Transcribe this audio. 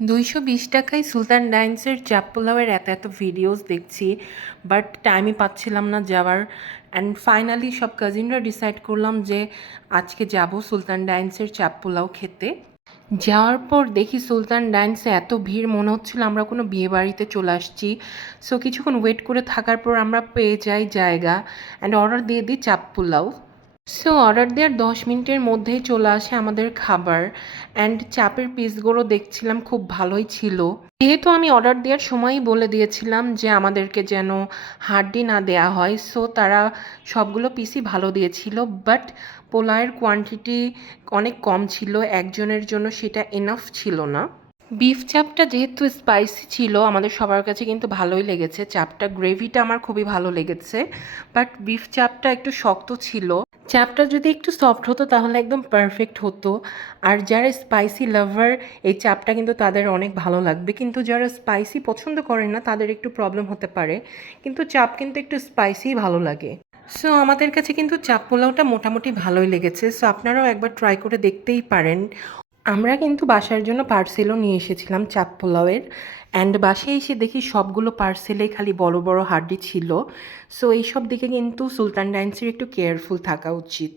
৳২২০ সুলতান ডাইন্সের চাপ পোলাওয়ের এত ভিডিওস দেখছি, বাট টাইমই পাচ্ছিলাম না যাওয়ার। অ্যান্ড ফাইনালি সব কাজিনরা ডিসাইড করলাম যে আজকে যাব সুলতান ডাইন্সের চাপ পোলাও খেতে। যাওয়ার পর দেখি সুলতান ডাইন্সে এত ভিড়, মনে হচ্ছিল আমরা কোনো বিয়েবাড়িতে চলে আসছি। সো কিছুক্ষণ ওয়েট করে থাকার পর আমরা পেয়ে যাই জায়গা অ্যান্ড অর্ডার দিয়ে দিই চাপ পোলাও। সো অর্ডার দেওয়ার ১০ মিনিটের মধ্যেই চলে আসে আমাদের খাবার। অ্যান্ড চাপের পিসগুলো দেখছিলাম খুব ভালোই ছিল। যেহেতু আমি অর্ডার দেওয়ার সময়ই বলে দিয়েছিলাম যে আমাদেরকে যেন হাড্ডি না দেয়া হয়, সো তারা সবগুলো পিসই ভালো দিয়েছিল। বাট পোলাওয়ের কোয়ান্টিটি অনেক কম ছিল, একজনের জন্য সেটা এনাফ ছিল না। বিফ চাপটা যেহেতু স্পাইসি ছিল আমাদের সবার কাছে কিন্তু ভালোই লেগেছে। চাপটা গ্রেভিটা আমার খুবই ভালো লেগেছে, বাট বিফ চাপটা একটু শক্ত ছিল। চাপটা যদি একটু সফট হতো তাহলে একদম পারফেক্ট হতো। আর যারা স্পাইসি লাভার এই চাপটা কিন্তু তাদের অনেক ভালো লাগবে, কিন্তু যারা স্পাইসি পছন্দ করে না তাদের একটু প্রবলেম হতে পারে। কিন্তু চাপ কিন্তু একটু স্পাইসি ভালো লাগে। সো আমাদের কাছে কিন্তু চাপ পোলাওটা মোটামুটি ভালোই লেগেছে। সো আপনারাও একবার ট্রাই করে দেখতেই পারেন। আমরা কিন্তু বাসার জন্য পার্সেলও নিয়ে এসেছিলাম চাপ পোলাওয়ের। অ্যান্ড বাসায় এসে দেখি সবগুলো পার্সেলে খালি বড় বড় হাড্ডি ছিল। সো এইসব দিকে কিন্তু সুলতান ডাইন্সের একটু কেয়ারফুল থাকা উচিত।